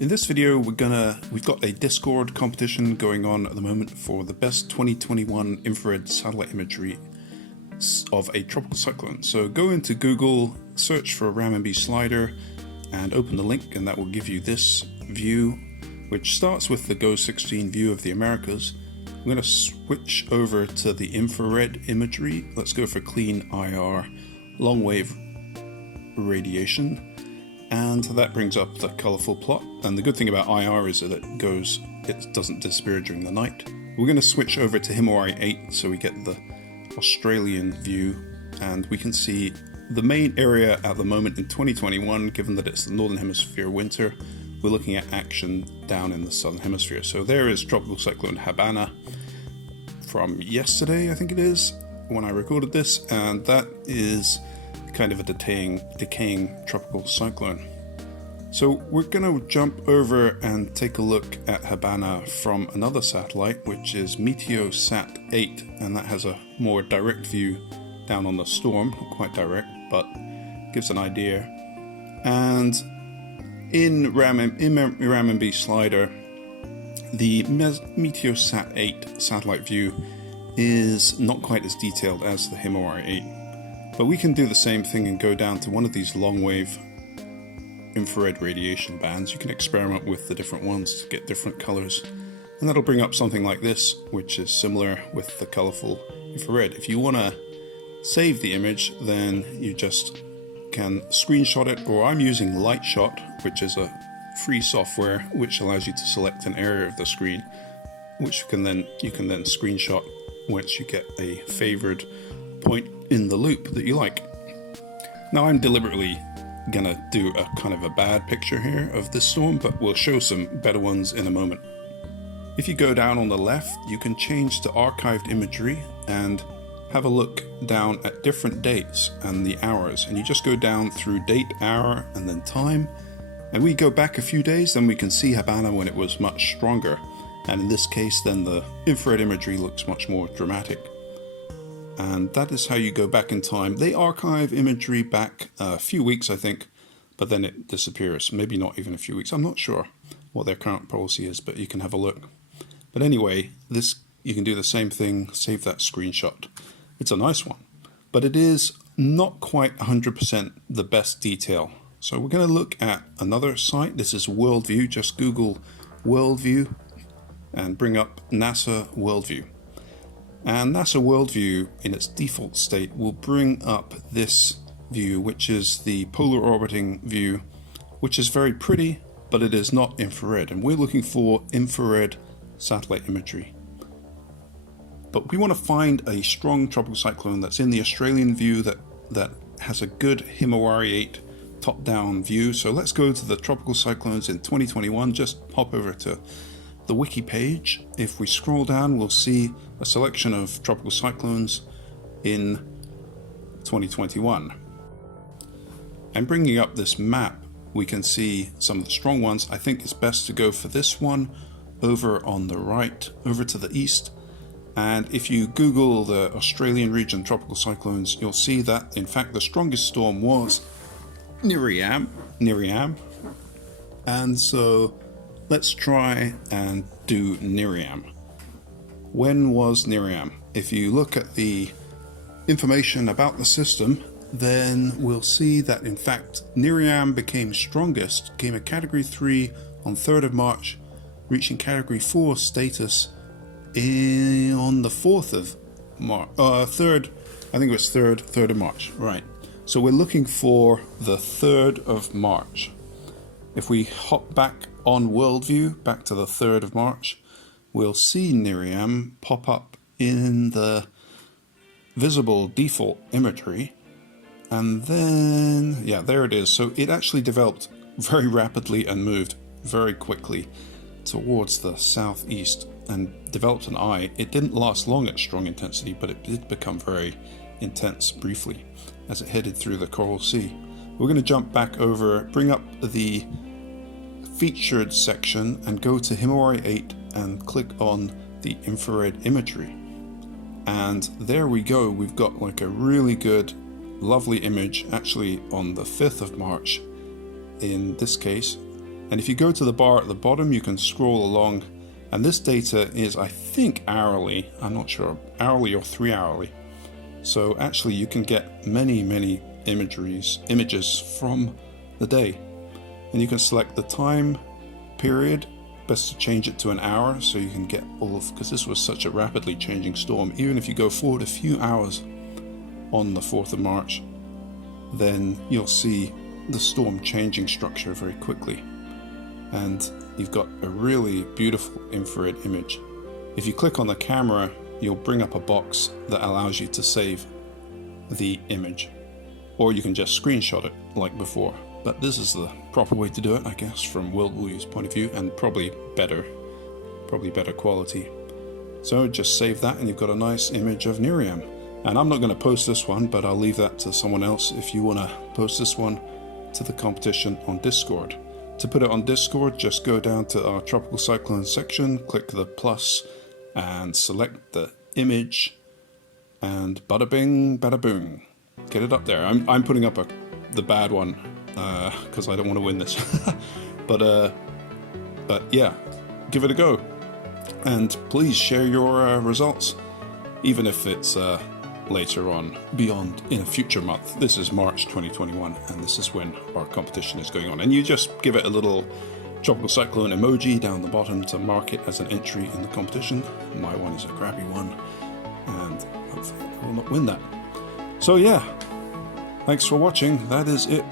In this video, we've got a Discord competition going on at the moment for the best 2021 infrared satellite imagery of a tropical cyclone. So go into Google, search for RamMB slider, and open the link, and that will give you this view, which starts with the GO16 view of the Americas. I'm going to switch over to the infrared imagery. Let's go for clean IR, long wave radiation. And that brings up the colorful plot. And the good thing about IR is that it doesn't disappear during the night. We're going to switch over to Himawari 8 so we get the Australian view, and we can see the main area at the moment in 2021, given that it's the Northern Hemisphere winter. We're looking at action down in the Southern Hemisphere. So there is Tropical Cyclone Habana from yesterday, I think it is, when I recorded this, and that is kind of a decaying tropical cyclone. So we're going to jump over and take a look at Habana from another satellite, which is Meteosat 8, and that has a more direct view down on the storm. Not quite direct, but gives an idea. And in RamMB slider, the Meteosat 8 satellite view is not quite as detailed as the Himawari 8. But we can do the same thing and go down to one of these long wave infrared radiation bands. You can experiment with the different ones to get different colors, and that'll bring up something like this, which is similar with the colorful infrared. If you want to save the image, then you just can screenshot it, or I'm using Lightshot, which is a free software which allows you to select an area of the screen, which you can then screenshot once you get a favored point in the loop that you like. Now I'm deliberately gonna do a kind of a bad picture here of this storm, but we'll show some better ones in a moment. If you go down on the left, you can change to archived imagery and have a look down at different dates and the hours, and you just go down through date, hour, and then time, and we go back a few days, then we can see Habana when it was much stronger, and in this case then the infrared imagery looks much more dramatic. And that is how you go back in time. They archive imagery back a few weeks, I think, but then it disappears. Maybe not even a few weeks. I'm not sure what their current policy is, but you can have a look. But anyway, you can do the same thing, save that screenshot. It's a nice one, but it is not quite 100% the best detail. So we're going to look at another site. This is Worldview. Just Google Worldview and bring up NASA Worldview. And NASA Worldview in its default state will bring up this view, which is the polar orbiting view, which is very pretty, but it is not infrared. And we're looking for infrared satellite imagery. But we want to find a strong tropical cyclone that's in the Australian view that has a good Himawari 8 top-down view. So let's go to the tropical cyclones in 2021. Just hop over to the wiki page. If we scroll down, we'll see a selection of tropical cyclones in 2021. And bringing up this map, we can see some of the strong ones. I think it's best to go for this one over on the right, over to the east. And if you Google the Australian region tropical cyclones, you'll see that in fact the strongest storm was Niriam. And so let's try and do Niriam. When was Niriam? If you look at the information about the system, then we'll see that in fact Niriam became strongest, became a category 3 on 3rd of March, reaching category 4 status on the 4th of March, 3rd, I think it was 3rd of March, right. So we're looking for the 3rd of March. If we hop back on Worldview, back to the 3rd of March, we'll see Niriam pop up in the visible default imagery. And then, yeah, there it is. So it actually developed very rapidly and moved very quickly towards the southeast and developed an eye. It didn't last long at strong intensity, but it did become very intense briefly as it headed through the Coral Sea. We're going to jump back over, bring up the featured section and go to Himawari 8 and click on the infrared imagery. And there we go. We've got like a really good, lovely image actually on the 5th of March in this case. And if you go to the bar at the bottom, you can scroll along, and this data is, I think, hourly. I'm not sure, hourly or 3 hourly. So actually you can get many images from the day. And you can select the time period. Best to change it to an hour so you can get all of, because this was such a rapidly changing storm. Even if you go forward a few hours on the 4th of March, then you'll see the storm changing structure very quickly. And you've got a really beautiful infrared image. If you click on the camera, you'll bring up a box that allows you to save the image, or you can just screenshot it like before. But this is the proper way to do it, I guess, from Worldview's point of view, and probably better quality. So just save that and you've got a nice image of Nerium. And I'm not going to post this one, but I'll leave that to someone else if you want to post this one to the competition on Discord. To put it on Discord, just go down to our Tropical Cyclone section, click the plus, and select the image, and bada bing, bada boom. Get it up there. I'm putting up the bad one, because I don't want to win this. but yeah, give it a go. And please share your results, even if it's later on, beyond, in a future month. This is March 2021, and this is when our competition is going on. And you just give it a little tropical cyclone emoji down the bottom to mark it as an entry in the competition. My one is a crappy one, and hopefully I will not win that. So yeah, thanks for watching. That is it